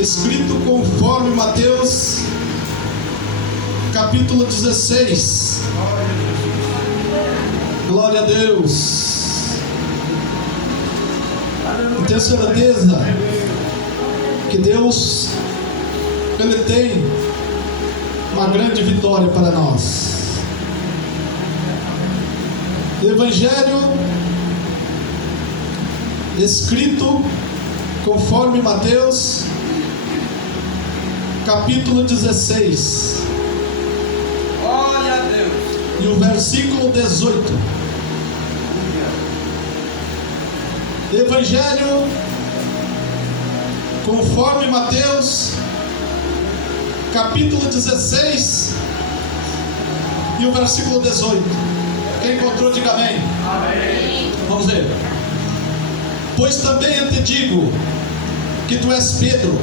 escrito conforme Mateus, capítulo 16. Glória a Deus. Eu tenho certeza que Deus, Ele tem uma grande vitória para nós. Evangelho escrito conforme Mateus, capítulo 16. Glória a Deus. E o versículo 18. Evangelho conforme Mateus, capítulo 16 e o versículo 18. Quem encontrou, diga amém. Amém. Vamos ver. Pois também eu te digo que tu és Pedro,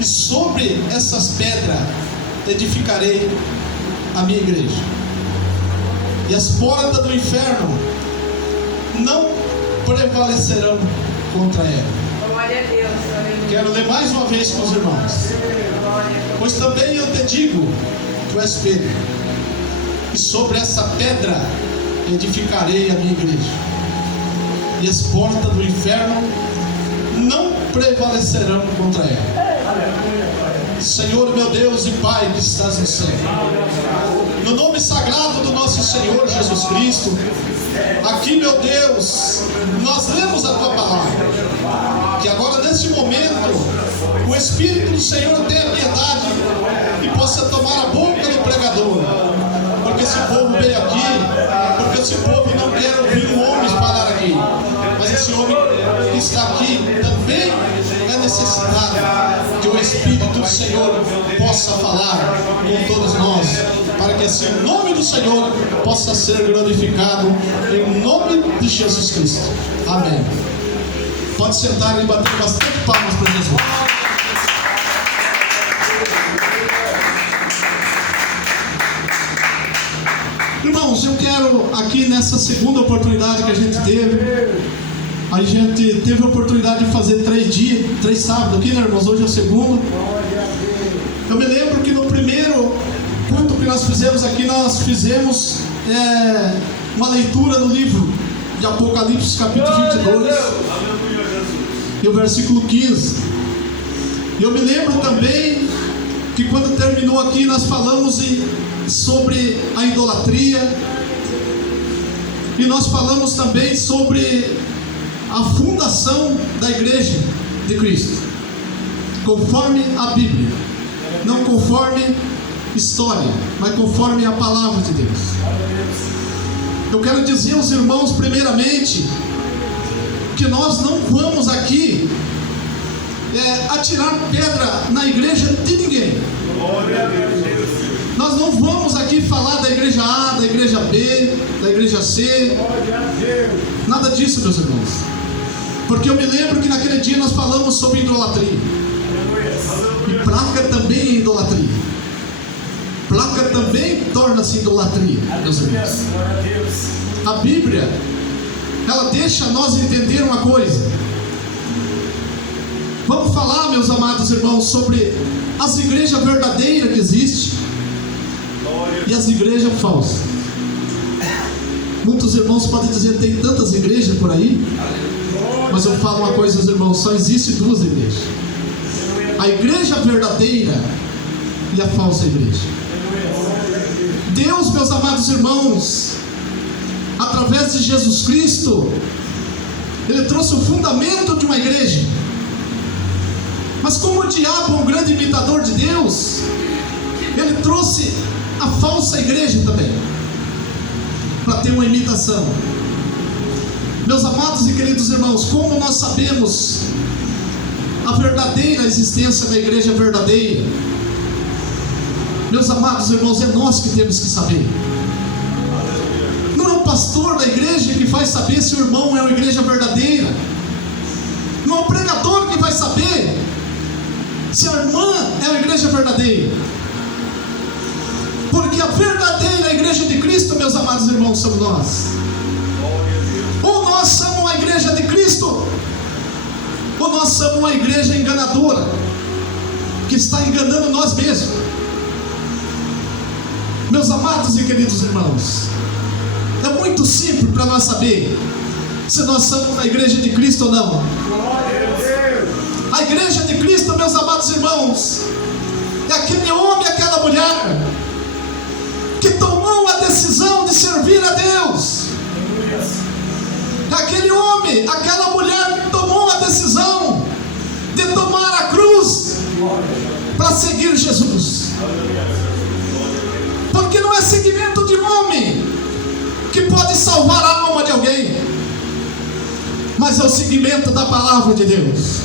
e sobre essas pedras edificarei a minha igreja, e as portas do inferno não prevalecerão contra ela. Glória a Deus. Aleluia. Quero ler mais uma vez com os irmãos. Pois também eu te digo, tu és Pedro, e sobre essa pedra edificarei a minha igreja, e as portas do inferno não prevalecerão contra ela. Senhor meu Deus e Pai que estás no céu, no nome sagrado do nosso Senhor Jesus Cristo, aqui, meu Deus, nós lemos a Tua palavra. Que agora, neste momento, o Espírito do Senhor tenha piedade e possa tomar a boca do pregador. Porque esse povo veio aqui, porque esse povo não quer ouvir um homem falar aqui, mas esse homem que está aqui também é necessitado que o Espírito do Senhor possa falar com todos nós, para que assim o nome do Senhor possa ser glorificado, em nome de Jesus Cristo. Amém. Pode sentar e bater bastante palmas para Jesus. Irmãos, eu quero aqui nessa segunda oportunidade que a gente teve a oportunidade de fazer 3 sábados aqui, né, irmãos? Hoje é o segundo. Eu me lembro que no primeiro culto que nós fizemos aqui, nós fizemos uma leitura do livro de Apocalipse, capítulo 22, e o versículo 15. E eu me lembro também que quando terminou aqui, nós falamos sobre a idolatria, e nós falamos também sobre a fundação da igreja de Cristo, conforme a Bíblia, não conforme história, mas conforme a palavra de Deus. Eu quero dizer aos irmãos, primeiramente, que nós não vamos aqui atirar pedra na igreja de ninguém. Nós não vamos aqui falar da igreja A, da igreja B, da igreja C, nada disso, meus irmãos. Porque eu me lembro que naquele dia nós falamos sobre idolatria. E placa também é idolatria. Placa também torna-se idolatria, meus irmãos. A Bíblia, ela deixa nós entender uma coisa. Vamos falar, meus amados irmãos, sobre as igrejas verdadeiras que existem e as igrejas falsas. Muitos irmãos podem dizer, tem tantas igrejas por aí, mas eu falo uma coisa aos irmãos, só existem 2 igrejas: a igreja verdadeira e a falsa igreja. Deus, meus amados irmãos, através de Jesus Cristo, Ele trouxe o fundamento de uma igreja. Mas como o diabo é um grande imitador de Deus, ele trouxe a falsa igreja também, para ter uma imitação. Meus amados e queridos irmãos, como nós sabemos a verdadeira existência da igreja verdadeira? Meus amados irmãos, é nós que temos que saber. Não é o pastor da igreja que vai saber se o irmão é uma igreja verdadeira. Não é o pregador que vai saber se a irmã é uma igreja verdadeira. Porque a verdadeira igreja de Cristo, meus amados irmãos, somos nós. Ou nós somos a igreja de Cristo, Ou nós somos uma igreja enganadora, que está enganando nós mesmos? Meus amados e queridos irmãos, é muito simples para nós saber se nós somos uma igreja de Cristo ou não. A igreja de Cristo, meus amados irmãos, é aquele homem e aquela mulher que tomou a decisão de servir a Deus. É aquele homem, aquela mulher que tomou a decisão de tomar a cruz para seguir Jesus. Porque não é seguimento de homem que pode salvar a alma de alguém, mas é o seguimento da palavra de Deus.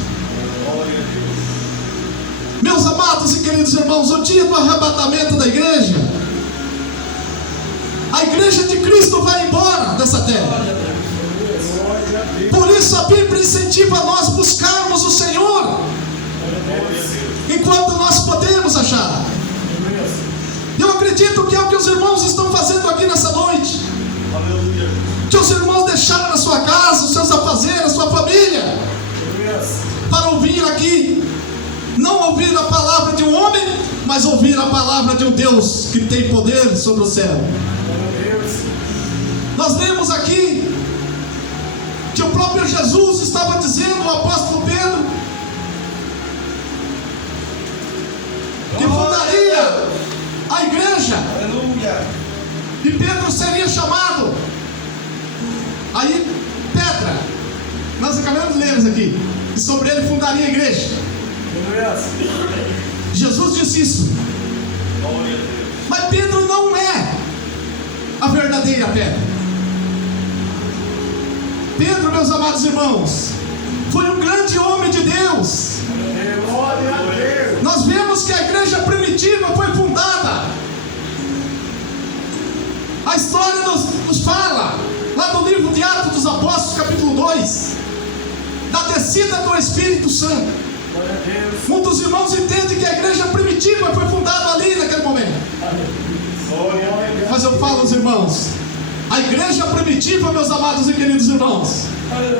Meus amados e queridos irmãos, o dia do arrebatamento da igreja, a igreja de Cristo vai embora dessa terra. Por isso a Bíblia incentiva nós buscarmos o Senhor enquanto nós podemos achar. Eu acredito que é o que os irmãos estão fazendo aqui nessa noite. Que os irmãos deixaram a sua casa, os seus afazeres, a sua família, para ouvir aqui. Não ouvir a palavra de um homem, mas ouvir a palavra de um Deus que tem poder sobre o céu. Nós lemos aqui que o próprio Jesus estava dizendo ao apóstolo Pedro que fundaria a igreja. E Pedro seria chamado. Aí Pedra, nós acabamos de ler isso aqui, e sobre ele fundaria a igreja. Jesus disse isso. Mas Pedro não é a verdadeira pedra. Pedro, meus amados irmãos, foi um grande homem de Deus. Nós vemos que a igreja primitiva foi fundada. A história nos fala, lá no livro de Atos dos Apóstolos, capítulo 2, da descida do Espírito Santo. Um dos irmãos entende que a igreja primitiva foi fundada ali naquele momento. Mas eu falo aos irmãos, a igreja primitiva, meus amados e queridos irmãos,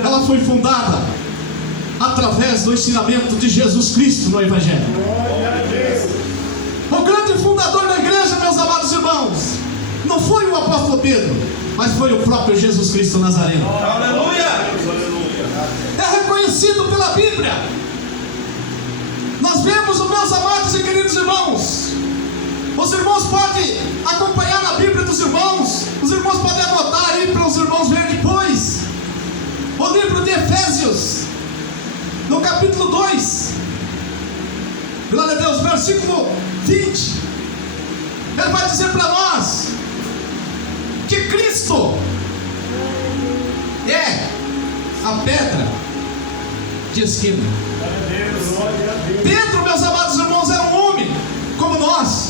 ela foi fundada através do ensinamento de Jesus Cristo no Evangelho. O grande fundador da igreja, meus amados irmãos, não foi o apóstolo Pedro, mas foi o próprio Jesus Cristo Nazareno. Aleluia! É reconhecido pela Bíblia. Nós vemos, meus amados e queridos irmãos, os irmãos podem acompanhar na Bíblia dos irmãos, os irmãos podem anotar aí para os irmãos verem depois, o livro de Efésios, no capítulo 2, glória a Deus, versículo 20, ele vai dizer para nós que Cristo é a pedra de esquina. Pedro, meus amados irmãos, era um homem como nós.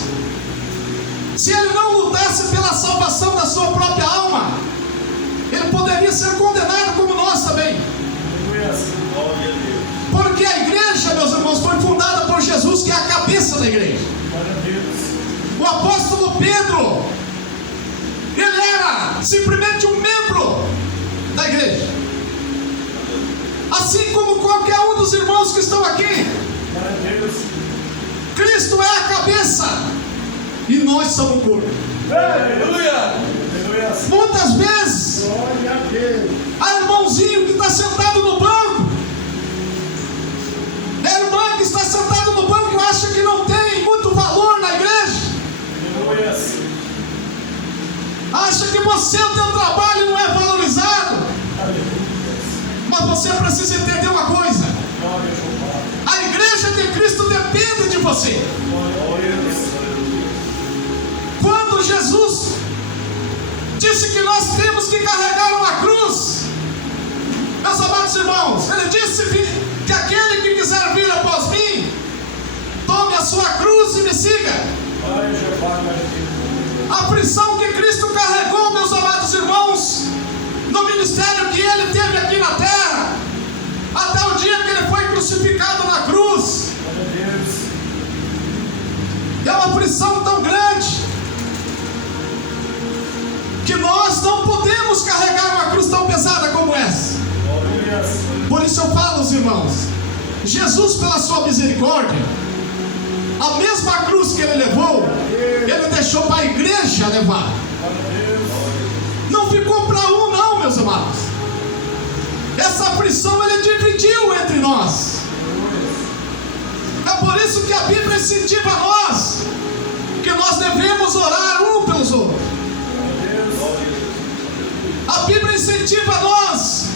Se ele não lutasse pela salvação da sua própria alma, ele poderia ser condenado como nós também. Porque a igreja, meus irmãos, foi fundada por Jesus, que é a cabeça da igreja. O apóstolo Pedro, ele era simplesmente um membro da igreja, assim como qualquer um dos irmãos que estão aqui. Cristo é a cabeça e nós somos o corpo. Muitas vezes há irmãozinho que está sentado no banco, é irmã que está sentado no banco e acha que não tem muito valor na igreja, acha que você, o teu trabalho não é valorizado. Mas você precisa entender uma coisa: a igreja de Cristo depende de você. Quando Jesus disse que nós temos que carregar uma cruz, meus amados irmãos, ele disse que aquele que quiser vir após mim, tome a sua cruz e me siga. A aflição que Cristo carregou, meus amados irmãos, no ministério que ele teve aqui na terra, até o dia que ele foi crucificado na cruz, é uma aflição tão grande que nós não podemos carregar uma cruz tão pesada como essa. Por isso eu falo aos irmãos, Jesus, pela sua misericórdia, a mesma cruz que ele levou, ele deixou para a igreja levar. Não ficou para um, não, meus amados. Essa aflição ele dividiu entre nós. É por isso que a Bíblia incentiva a nós que nós devemos orar um pelos outros. A Bíblia incentiva a nós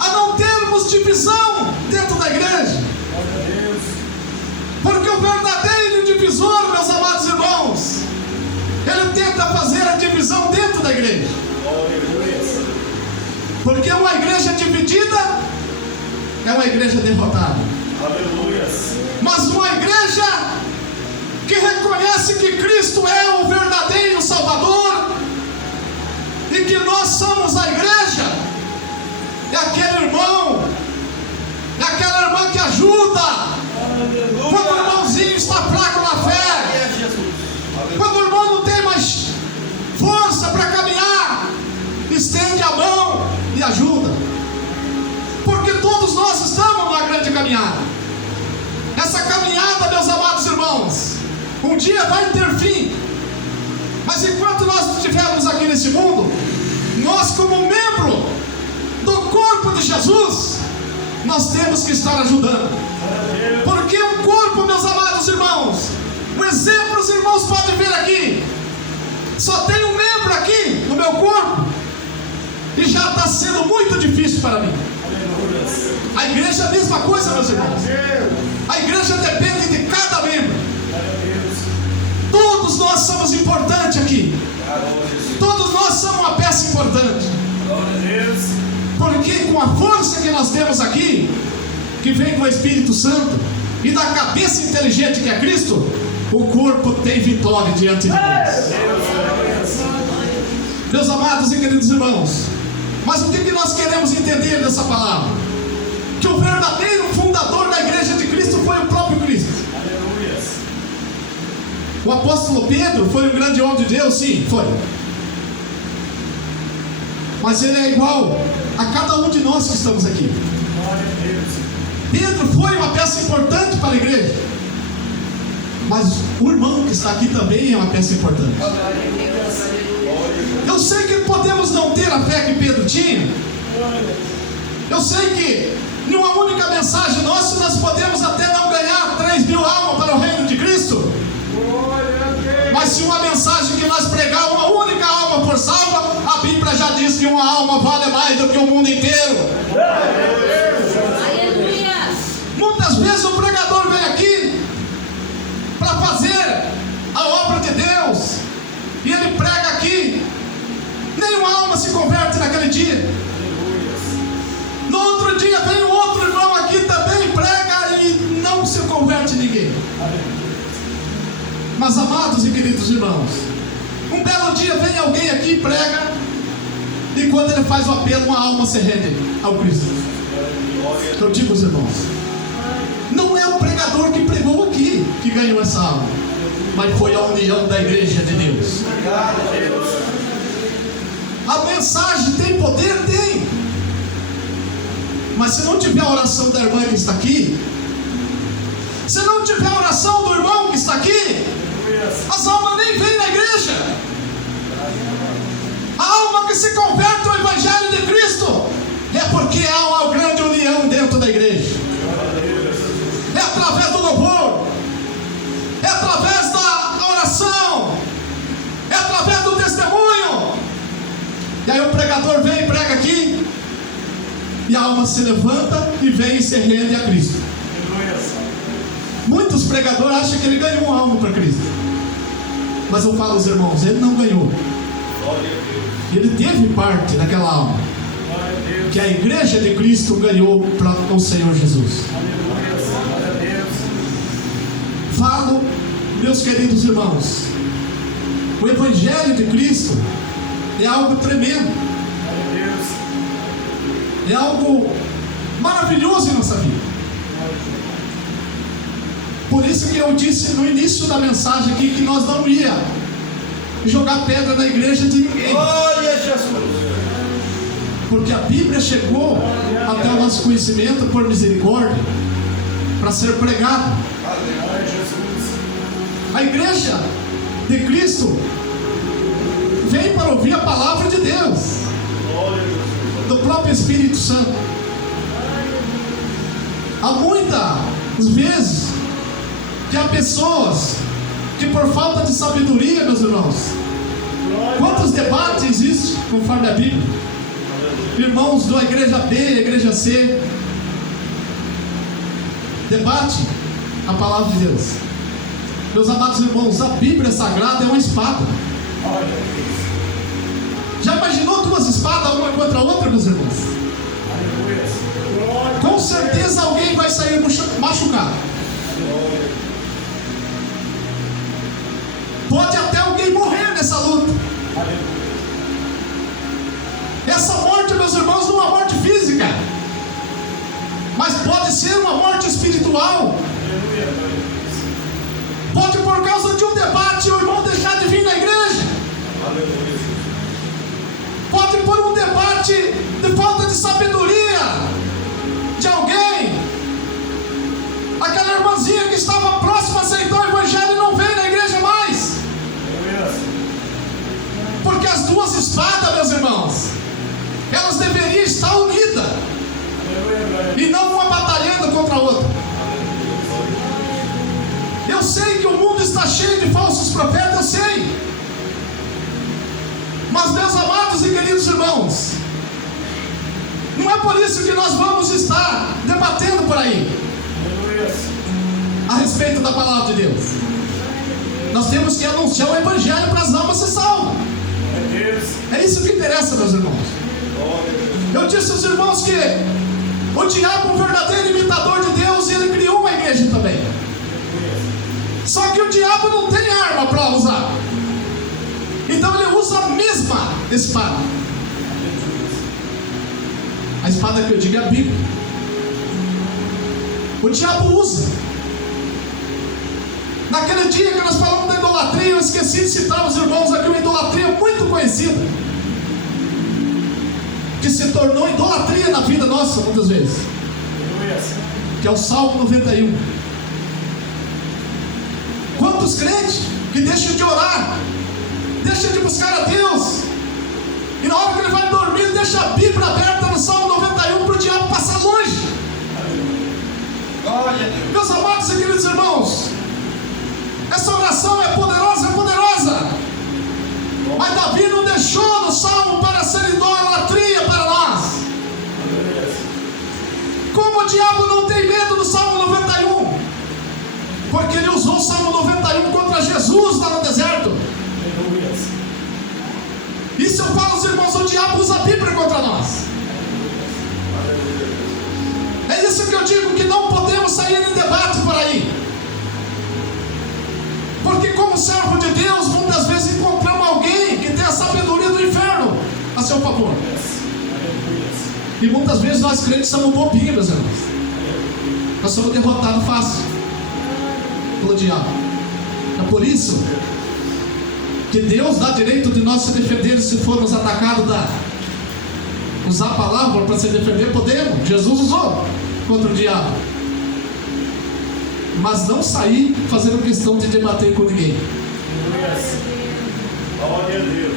a não termos divisão dentro da igreja. Porque o verdadeiro divisor, meus amados irmãos, ele tenta fazer a divisão dentro da igreja. Porque uma igreja dividida é uma igreja derrotada. Mas uma igreja que reconhece que Cristo é o verdadeiro Salvador e que nós somos a igreja, é aquele irmão, é aquela irmã que ajuda quando o irmãozinho está fraco na fé, quando o irmão não tem mais força para caminhar, estende a mão e ajuda. Porque todos nós estamos numa grande caminhada. Essa caminhada, meus amados irmãos, um dia vai ter fim. Mas enquanto nós estivermos aqui nesse mundo, nós como membro do corpo de Jesus, nós temos que estar ajudando. Porque o corpo, meus amados irmãos, um exemplo os irmãos podem ver aqui, só tem um membro aqui no meu corpo, e já está sendo muito difícil para mim. A igreja é a mesma coisa, meus irmãos. A igreja depende de cada membro. Todos nós somos importantes aqui. Todos nós somos uma peça importante. Porque com a força que nós temos aqui, que vem do Espírito Santo e da cabeça inteligente que é Cristo, o corpo tem vitória diante de nós. Meus amados e queridos irmãos, mas o que nós queremos entender dessa palavra? Que o verdadeiro fundador da igreja de Cristo foi o próprio Cristo. O apóstolo Pedro foi um grande homem de Deus, sim, foi. Mas ele é igual a cada um de nós que estamos aqui. Pedro foi uma peça importante para a igreja. Mas o irmão que está aqui também é uma peça importante. Eu sei que podemos não ter a fé que Pedro tinha. Eu sei que em uma única mensagem nossa nós podemos até não ganhar 3.000 almas para o reino de Cristo. Mas se uma mensagem que nós pregar, uma única alma por salva, a Bíblia já diz que uma alma vale mais do que o mundo inteiro. Muitas vezes o pregador vem aqui para fazer a obra de Deus, e ele prega aqui, nenhuma alma se converte naquele dia. No outro dia vem um outro irmão aqui também, prega e não se converte ninguém. Mas amados e queridos irmãos, um belo dia vem alguém aqui e prega, e quando ele faz o apelo, uma alma se rende ao Cristo. Eu digo aos irmãos, não é o pregador que pregou aqui que ganhou essa alma, mas foi a união da igreja de Deus. A mensagem tem poder? Tem. Mas se não tiver a oração da irmã que está aqui, se não tiver a oração do irmão que está aqui, as almas nem vêm na igreja. A alma que se converte ao Evangelho de Cristo é porque há uma grande união dentro da igreja. É através do louvor, é através da oração, é através do testemunho. E aí o pregador vem e prega aqui, e a alma se levanta e vem e se rende a Cristo. Muitos pregadores acham que ele ganhou uma alma para Cristo, mas eu falo aos irmãos, ele não ganhou. Ele teve parte naquela alma que a igreja de Cristo ganhou para o Senhor Jesus. Falo, meus queridos irmãos, o Evangelho de Cristo é algo tremendo, é algo maravilhoso em nossa vida. Por isso que eu disse no início da mensagem aqui que nós não ia jogar pedra na igreja de ninguém. Porque a Bíblia chegou até o nosso conhecimento por misericórdia, para ser pregado. Aleluia, Jesus. A igreja de Cristo vem para ouvir a palavra de Deus, do próprio Espírito Santo. Há muitas vezes que há pessoas que, por falta de sabedoria, meus irmãos, quantos debates existem conforme a Bíblia? Irmãos da igreja B, igreja C, debate a palavra de Deus. Meus amados irmãos, a Bíblia Sagrada é uma espada. Já imaginou duas espadas, uma contra a outra, meus irmãos? Com certeza alguém vai sair machucado. Pode até alguém morrer nessa luta. Essa morte, meus irmãos, não é uma morte física, mas pode ser uma morte espiritual. Pode, por causa de um debate, o irmão deixar de vir na igreja. Pode por um debate de falta de sabedoria de alguém. Aquela irmãzinha que estava próxima a aceitar o evangelho não vem na igreja mais. Porque as duas espadas, meus irmãos, elas deveriam estar unidas e não uma batalhando contra a outra. Eu sei que o mundo está cheio de falsos profetas, eu sei. Mas, meus amados e queridos irmãos, não é por isso que nós vamos estar debatendo por aí a respeito da palavra de Deus. Nós temos que anunciar o evangelho para as almas se salvam. É isso que interessa, meus irmãos. Eu disse aos irmãos que o diabo é um verdadeiro imitador de Deus e ele criou uma igreja também. Só que o diabo não tem arma para usar. Então ele usa a mesma espada. A espada que eu digo é a Bíblia. O diabo usa. Naquele dia que nós falamos da idolatria, eu esqueci de citar os irmãos aqui uma idolatria muito conhecida, que se tornou idolatria na vida nossa muitas vezes, que é o Salmo 91. Quantos crentes que deixam de orar, deixam de buscar a Deus, e na hora que ele vai dormir, deixa a Bíblia aberta no Salmo 91 para o diabo passar longe. Meus amados e queridos irmãos, essa oração é poderosa, mas Davi não deixou no Salmo para ser idolatria para nós. Como o diabo não tem medo do Salmo 91? Porque ele usou o Salmo 91 contra Jesus lá no deserto. Isso eu falo aos irmãos, o diabo usa a Bíblia contra nós. É isso que eu digo, que não podemos sair em debate por aí. Porque como servo de Deus, muitas vezes encontramos alguém que tem a sabedoria do inferno a seu favor. E muitas vezes nós crentes somos bobinhos, meus irmãos. Nós somos derrotados fácil pelo diabo. É por isso que Deus dá direito de nós se defender se formos atacados usar a palavra para se defender, podemos. Jesus usou contra o diabo. Mas não sair fazendo questão de debater com ninguém. Glória a Deus.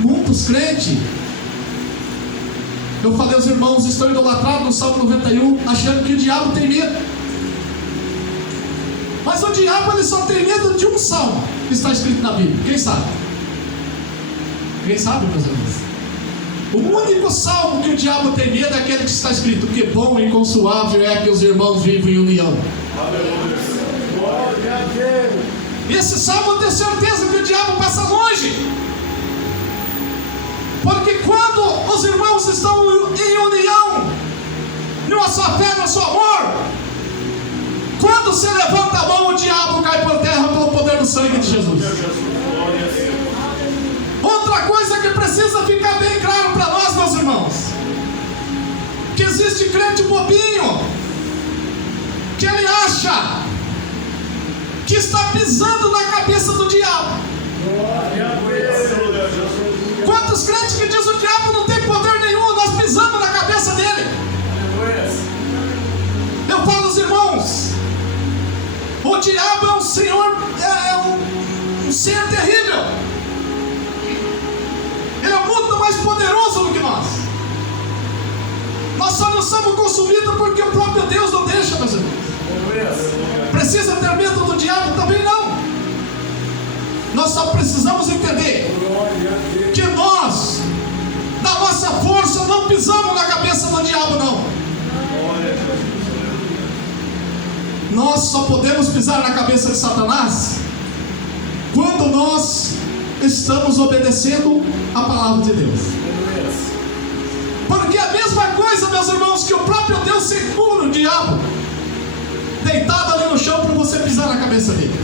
Muitos crentes, eu falei aos irmãos, estão idolatrados no Salmo 91, achando que o diabo tem medo. Mas o diabo ele só tem medo de um salmo que está escrito na Bíblia. Quem sabe? Quem sabe, meus irmãos? O único salmo que o diabo tem medo é aquele que está escrito: que bom e inconsulável é que os irmãos vivem em união. E esse salmo eu tenho certeza que o diabo passa longe. Porque quando os irmãos estão em união, na sua fé, no seu amor, quando você levanta a mão, o diabo cai por terra pelo poder do sangue de Jesus. Outra coisa que precisa ficar bem claro para nós, meus irmãos, que existe crente bobinho, que ele acha que está pisando na cabeça do diabo. Quantos crentes que dizem o diabo não tem poder nenhum, nós pisamos na cabeça dele. Eu falo aos irmãos, o diabo é um senhor, um ser terrível. Ele é muito mais poderoso do que nós. Nós só não somos consumidos porque o próprio Deus não deixa, meus irmãos. Precisa ter medo do diabo? Também não. Nós só precisamos entender que nós, na nossa força, não pisamos na cabeça do diabo, não. Nós só podemos pisar na cabeça de Satanás quando nós estamos obedecendo a palavra de Deus. Porque a mesma coisa, meus irmãos, que o próprio Deus segura o diabo deitado ali no chão para você pisar na cabeça dele.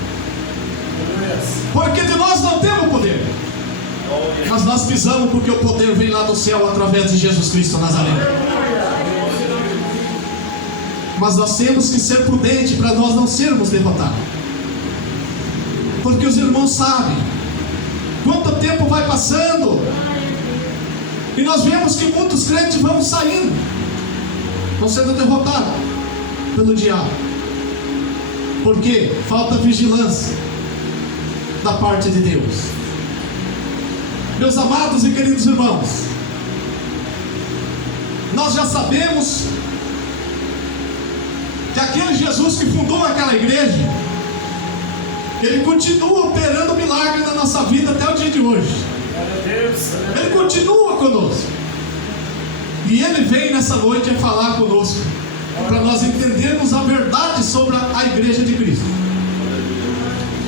Porque de nós não temos poder, mas nós pisamos porque o poder vem lá do céu através de Jesus Cristo Nazareno. Mas nós temos que ser prudentes para nós não sermos derrotados. Porque os irmãos sabem quanto tempo vai passando e nós vemos que muitos crentes vão saindo, vão sendo derrotados pelo diabo. Por quê? Falta vigilância da parte de Deus. Meus amados e queridos irmãos, nós já sabemos que aquele Jesus que fundou aquela igreja, ele continua operando milagre na nossa vida até o dia de hoje. Ele continua conosco. E ele vem nessa noite a falar conosco, para nós entendermos a verdade sobre a igreja de Cristo.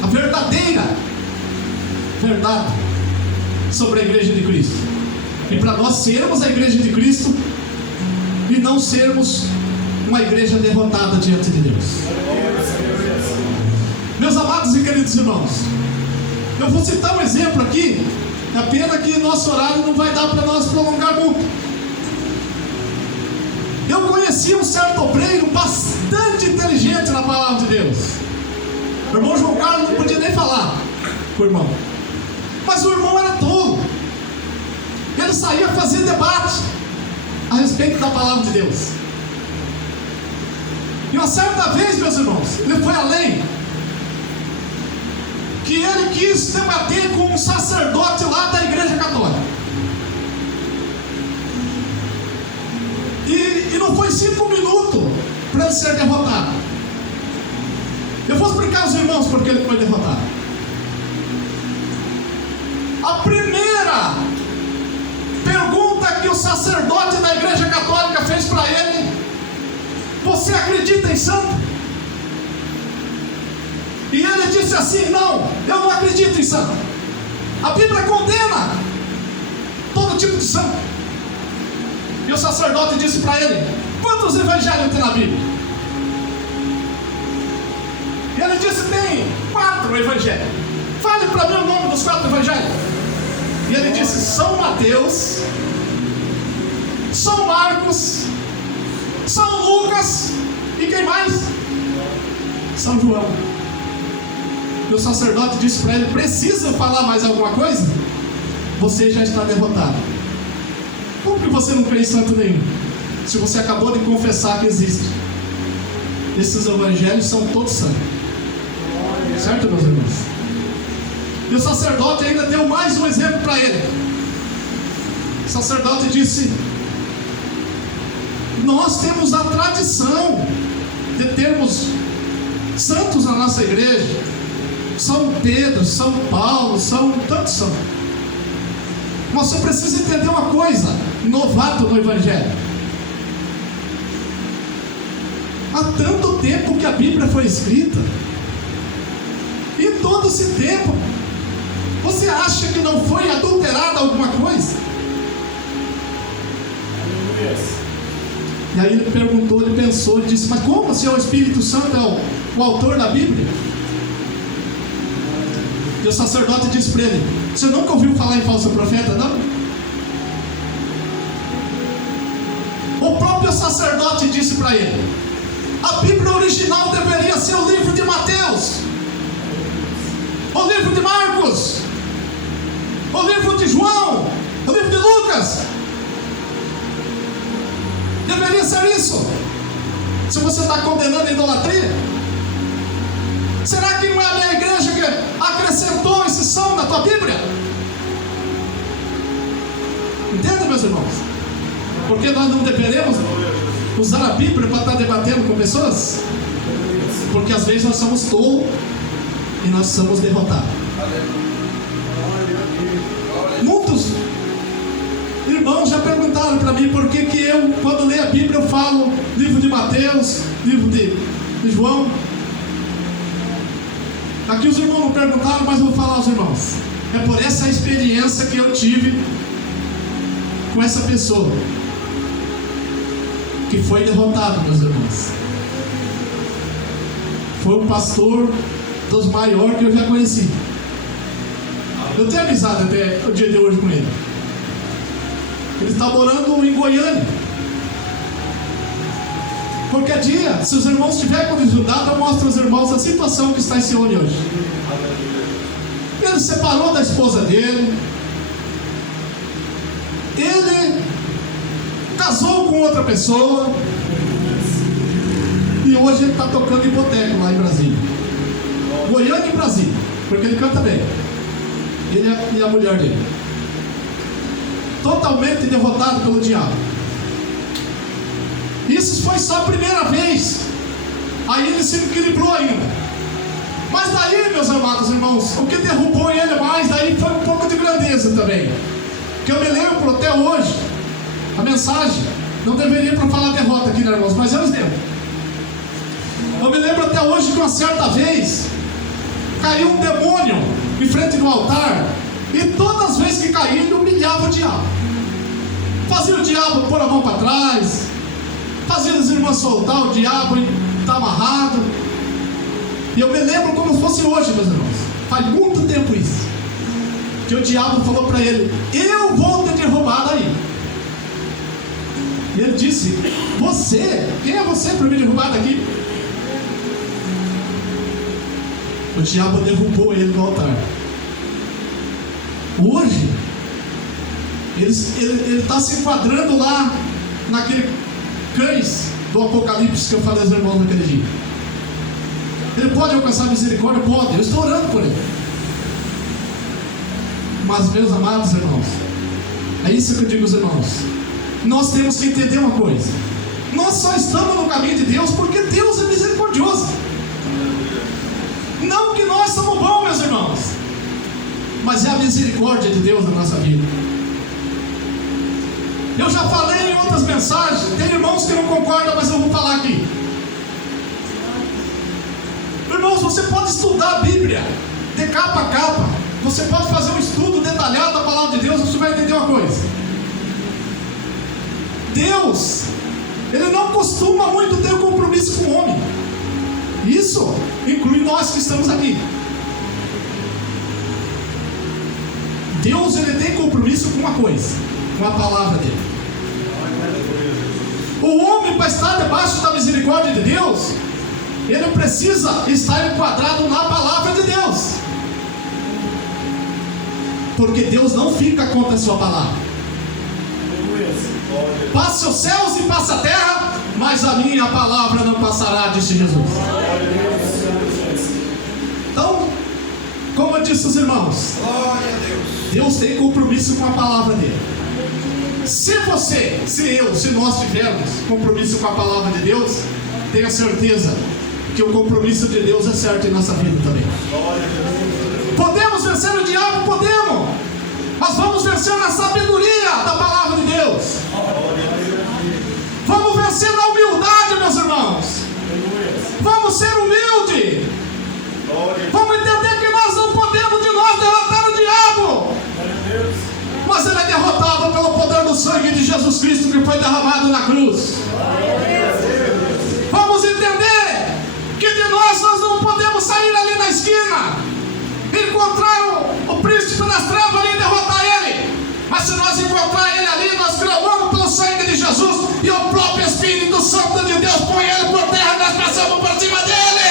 A verdadeira verdade sobre a igreja de Cristo. E para nós sermos a igreja de Cristo e não sermos uma igreja derrotada diante de Deus. Meus amados e queridos irmãos, eu vou citar um exemplo aqui. É pena que nosso horário não vai dar para nós prolongar muito. Eu conheci um certo obreiro bastante inteligente na palavra de Deus. O irmão João Carlos não podia nem falar com o irmão, mas o irmão era tolo. Ele saía fazer debate a respeito da palavra de Deus. E uma certa vez, meus irmãos, ele foi além, que ele quis debater com um sacerdote lá da igreja católica. E não foi 5 minutos para ele ser derrotado. Eu vou explicar aos irmãos porque ele foi derrotado. A primeira pergunta que o sacerdote da igreja católica fez para ele: você acredita em santo? E ele disse assim: não, eu não acredito em santo. A Bíblia condena todo tipo de santo. E o sacerdote disse para ele: quantos evangelhos tem na Bíblia? E ele disse: tem 4 evangelhos. Fale para mim o nome dos 4 evangelhos. E ele disse: São Mateus, São Marcos, São Lucas e quem mais? São João. E o sacerdote disse para ele: precisa falar mais alguma coisa? Você já está derrotado. Como que você não crê em santo nenhum, se você acabou de confessar que existe? Esses evangelhos são todos santos. Certo, meus irmãos? E o sacerdote ainda deu mais um exemplo para ele. O sacerdote disse: nós temos a tradição de termos santos na nossa igreja. São Pedro, São Paulo, são tantos santos. Mas você precisa entender uma coisa, novato no evangelho. Há tanto tempo que a Bíblia foi escrita, e todo esse tempo você acha que não foi adulterada alguma coisa? E aí ele perguntou, ele pensou, ele disse: mas como se o Espírito Santo é o autor da Bíblia? E o sacerdote disse para ele: você nunca ouviu falar em falso profeta, não? O próprio sacerdote disse para ele: a Bíblia original deveria ser o livro de Mateus, o livro de Marcos, o livro de João, o livro de Lucas. Deveria ser isso. Se você está condenando a idolatria? Será que não é a minha igreja que acrescentou esse som na tua Bíblia? Entende, meus irmãos? Porque nós não deveremos usar a Bíblia para estar debatendo com pessoas? Porque às vezes nós somos tolos e nós somos derrotados. Muitos irmãos já perguntaram para mim por que eu, quando leio a Bíblia, eu falo livro de Mateus, livro de João. Aqui os irmãos não perguntaram, mas eu vou falar aos irmãos. É por essa experiência que eu tive com essa pessoa que foi derrotado, meus irmãos. Foi um pastor dos maiores que eu já conheci. Eu tenho amizade até o dia de hoje com ele. Ele está morando em Goiânia. Qualquer dia, se os irmãos tiverem curiosidade, eu mostro aos irmãos a situação que está em Sione hoje. Ele separou da esposa dele. Ele casou com outra pessoa. E hoje ele está tocando em boteco lá em Brasília. Goiânia e Brasília. Porque ele canta bem. Ele e a mulher dele. Totalmente derrotado pelo diabo. Isso foi só a primeira vez. Aí ele se equilibrou ainda. Mas daí, meus amados irmãos, o que derrubou ele mais, daí foi um pouco de grandeza também. Que eu me lembro até hoje, a mensagem, não deveria para falar derrota aqui, né, irmãos? Mas eu lembro. Eu me lembro até hoje que uma certa vez caiu um demônio em frente do altar. E todas as vezes que caía, ele humilhava o diabo. Fazia o diabo pôr a mão para trás. Fazia os irmãos soltar o diabo e estar amarrado. E eu me lembro como se fosse hoje, meus irmãos. Faz muito tempo isso. Que o diabo falou para ele: eu vou te derrubar daí. E ele disse: você? Quem é você para me derrubar daqui? O diabo derrubou ele do altar. Hoje ele está se enquadrando lá naquele cães do Apocalipse que eu falei aos irmãos naquele dia. Ele pode alcançar misericórdia? Pode. Eu estou orando por ele. Mas, meus amados irmãos, é isso que eu digo aos irmãos. Nós temos que entender uma coisa. Nós só estamos no caminho de Deus porque Deus é misericordioso. Não que nós somos bons, meus irmãos, mas é a misericórdia de Deus na nossa vida. Eu já falei em outras mensagens. Tem irmãos que não concordam, mas eu vou falar aqui. Irmãos, você pode estudar a Bíblia de capa a capa. Você pode fazer um estudo detalhado da palavra de Deus. Você vai entender uma coisa. Deus, Ele não costuma muito ter um compromisso com o homem. Isso inclui nós que estamos aqui. Deus, Ele tem compromisso com uma coisa, com a palavra dele. O homem, para estar debaixo da misericórdia de Deus, ele precisa estar enquadrado na palavra de Deus. Porque Deus não fica contra a sua palavra. Passa os céus e passa a terra, mas a minha palavra não passará, disse Jesus. Então, como eu disse aos irmãos, Deus tem compromisso com a palavra dele. Se você, se nós tivermos compromisso com a palavra de Deus, tenha certeza que o compromisso de Deus é certo em nossa vida também. Podemos vencer o diabo? Podemos. Mas vamos vencer na sabedoria da palavra de Deus. Vamos vencer na humildade, meus irmãos. Vamos ser humildes. Vamos entender que nós não podemos de nós derrotar o diabo. Mas ele é derrotado pelo poder do sangue de Jesus Cristo que foi derramado na cruz. Vamos entender que de nós não podemos sair ali na esquina, encontrar o príncipe das trevas ali e derrotar ele. Mas se nós encontrar ele ali, nós clamamos pelo sangue de Jesus e o próprio Espírito Santo de Deus põe ele por terra e nós passamos por cima dele.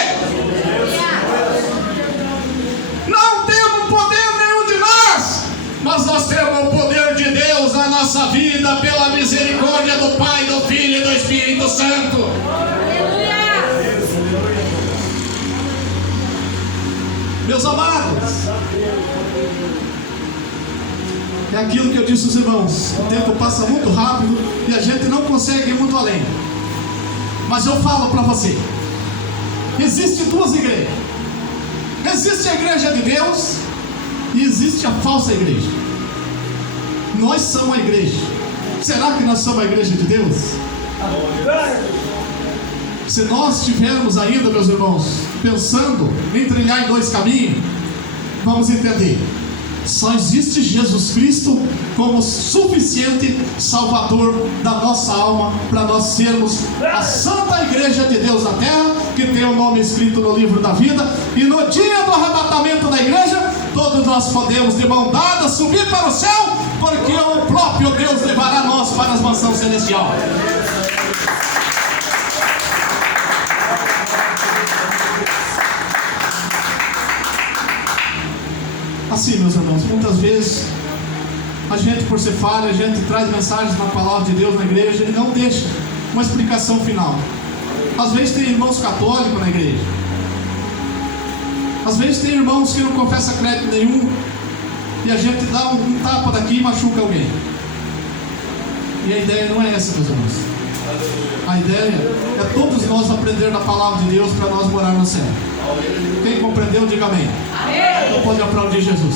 Não temos poder nenhum de nós, mas nós temos o poder de Deus na nossa vida pela misericórdia do Pai, do Filho e do Espírito Santo. Meus amados, é aquilo que eu disse aos irmãos: o tempo passa muito rápido e a gente não consegue ir muito além. Mas eu falo para você: existem duas igrejas. Existe a igreja de Deus e existe a falsa igreja. Nós somos a igreja. Será que nós somos a igreja de Deus? Se nós estivermos ainda, meus irmãos, pensando em trilhar em dois caminhos, vamos entender: só existe Jesus Cristo como suficiente Salvador da nossa alma, para nós sermos a santa igreja de Deus na terra, que tem o nome escrito no livro da vida. E no dia do arrebatamento da igreja, todos nós podemos de mão dada subir para o céu, porque o próprio Deus levará nós para as mansões celestiais. Assim, meus irmãos, muitas vezes a gente, por ser falha, a gente traz mensagens na palavra de Deus na igreja e não deixa uma explicação final. Às vezes tem irmãos católicos na igreja, às vezes tem irmãos que não confessam crédito nenhum, e a gente dá um tapa daqui e machuca alguém. E a ideia não é essa, meus irmãos. A ideia é todos nós aprendermos a palavra de Deus para nós morar no céu. Quem compreendeu, diga amém. Amém. Então pode aplaudir Jesus.